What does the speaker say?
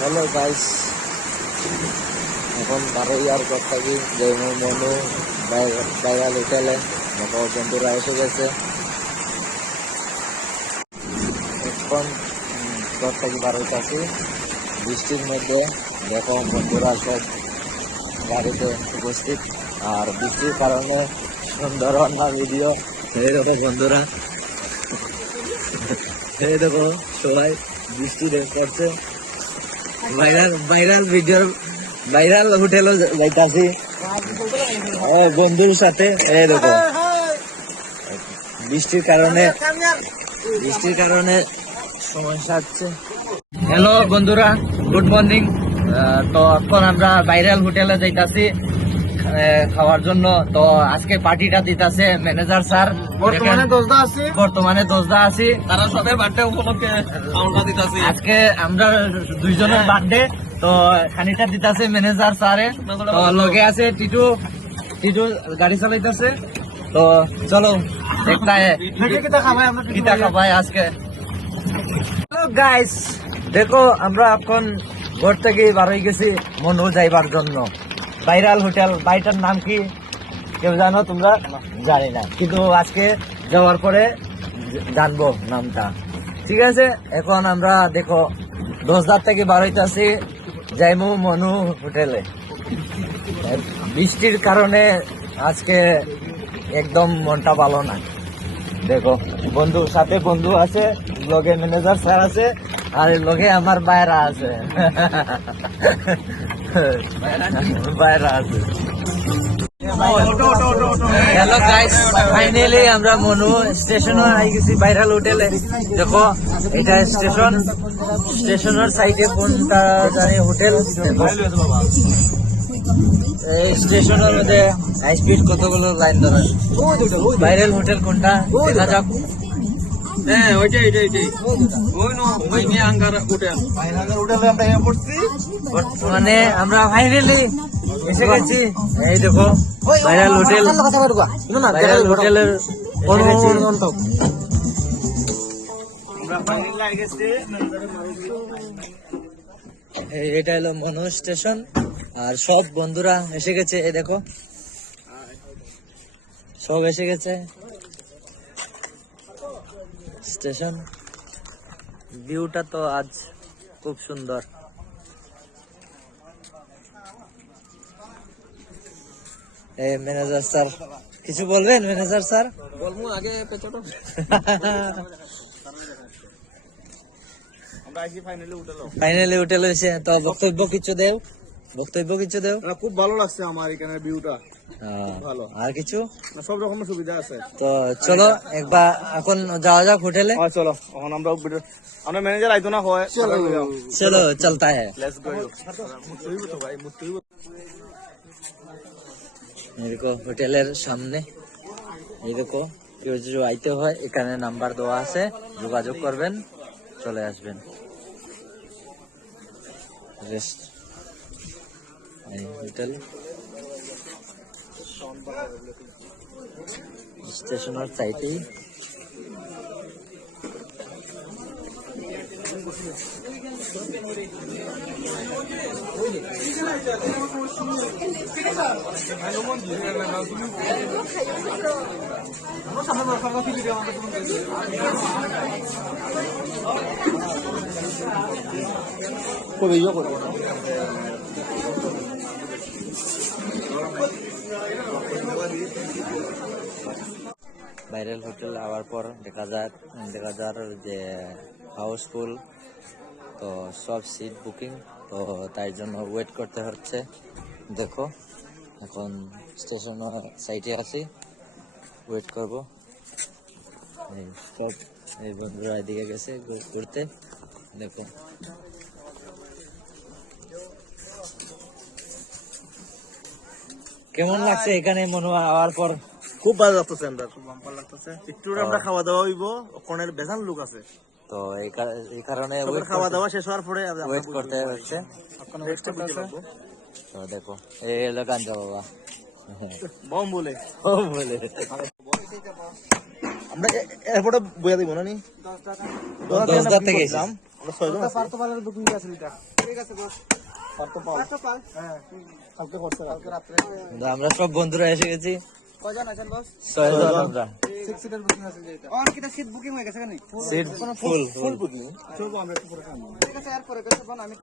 Hello guys, এখন বারোয়ার গত্তাকি Jain Manu viral হোটেলে মতো বন্ধুরা এসে গেছে। এখন গত্তাকি বারোটাছি বৃষ্টির মধ্যে দেখো বন্ধুরা সব গাড়িতে উপস্থিত, আর বৃষ্টির কারণে সুন্দর না ভিডিও। এই দেখো বন্ধুরা, এই দেখো সবাই বৃষ্টি করছে। ভাইরাল ভিডিও, ভাইরাল হোটেলও যাইতাছি বন্ধুর সাথে। এই দেখো বৃষ্টির কারণে সমস্যা হচ্ছে। হ্যালো বন্ধুরা, গুড মর্নিং। তো এখন আমরা ভাইরাল হোটেলে যাইতাছি খাওয়ার জন্য। তো আজকে পার্টিটা দিতেছে ম্যানেজার স্যার। বর্তমানে দোষদা আছি, তারা সবাই বার্থডে উপলক্ষে আজকে আমরা দুইজনের বার্থডে, তো খানিটা দিতেছে ম্যানেজার স্যারে। তো লগে আছে টিটু গাড়ি চালাইতেছে। তো চলো কিতা খাবাই আজকে। হ্যালো গাইস, দেখো আমরা এখন ঘর থেকে বার হয়ে গেছি মনু যাইবার জন্য। ভাইরাল হোটেল, বাড়িটার নাম কি কেউ জানো তোমরা? জানি না, কিন্তু আজকে যাওয়ার পরে জানবো নামটা। ঠিক আছে, এখন আমরা দেখো 10 থেকে 12 যাইমু মনু হোটেলে। বৃষ্টির কারণে আজকে একদম মনটা ভালো না। দেখো বন্ধু সাথে বন্ধু আছে, লগে ম্যানেজার স্যার আছে, আর লগে আমার বাইরা আছে বাইরা আছে। হ্যালো গাইস, ফাইনালি আমরা মনু স্টেশনে আই গেছি ভাইরাল হোটেলে। দেখো এটা স্টেশনের সাইডে কোনটা জানি হোটেল। এই স্টেশনের মধ্যে হাই স্পিড কতগুলো লাইন ধরে। ভাইরাল হোটেল কোনটা দেখা যাক। বর্তমানে আমরা ফাইনালি এসে গেছি। এই দেখো ভাইরাল হোটেলের এটা হলো মনু স্টেশন, আর সব বন্ধুরা এসে গেছে। এই দেখো সব এসে গেছে স্টেশন। ভিউটা তো আজ খুব সুন্দর। এই ম্যানেজার স্যার কিছু বলবেন? ম্যানেজার স্যার বলবো আগে পেছটো আমরা আইছি ফাইনালি হোটেল হয়েছে। তো বক্তব্য কিছু দেও। খুব ভালো লাগছে আমার এখানে ভিউটা ভালো। আর কিছু সব রকমের সুবিধা আছে। তো চলো একবার এখন যাওয়া যাক হোটেলে। চলো এখন আমরা ম্যানেজার আইতো না হয়। চলো চলতা হ্যাঁ। এই দেখো হোটেলের সামনে, এই দেখো কেউ যদি আইতে হয় এখানে নাম্বার দেওয়া আছে, যোগাযোগ করবেন, চলে আসবেন। রেস্ট এই হোটেল স্টেশনের সাইডেই। ভাইরাল হোটেল আওয়ার পর দেখা যার যে হাউসফুল, তো সব সিট বুকিং, তো তাই জন্য ওয়েট করতে হচ্ছে। দেখো এখন স্টেশন সাইডে আছি, ওয়েট করব। সব এই বন্ধুরা এদিকে গেছে ঘুরতে। দেখো কেমন লাগছে এখানে মনু আওয়ার পর? খুব ভালো লাগতেছে, আমরা খুব বাম্পার লাগতেছে। একটু আমরা খাওয়া দাওয়া হইব, ওখানের বেজান লোক আছে, তো এই কারণে খাওয়া দাওয়া শেষ হওয়ার পরে ওয়েট করতে হচ্ছে। তো দেখো এই হলো গাঞ্জা বাবা বম বলে আমরা এয়ারপোর্টে বইয়া দিব না নি 10 থেকে আমরা 6 জন আছি। পার্থ পালের বুকিং আছে এটা। ঠিক আছে বস। পার্থ পাল। হ্যাঁ। কালকে করছে কালকে রাত্রে। আমরা সব বন্ধুরা এসে গেছি, কয়জন আছেন বস? 6 জন আমরা। 6 সিটার বুকিং আছে যেটা। আর কিটা সিট বুকিং হয়ে গেছে কেন? সিট ফুল ফুল বুকিং। চলবো আমরা একটু পরে খাবো। ঠিক আছে আর পরে কথা বল আমি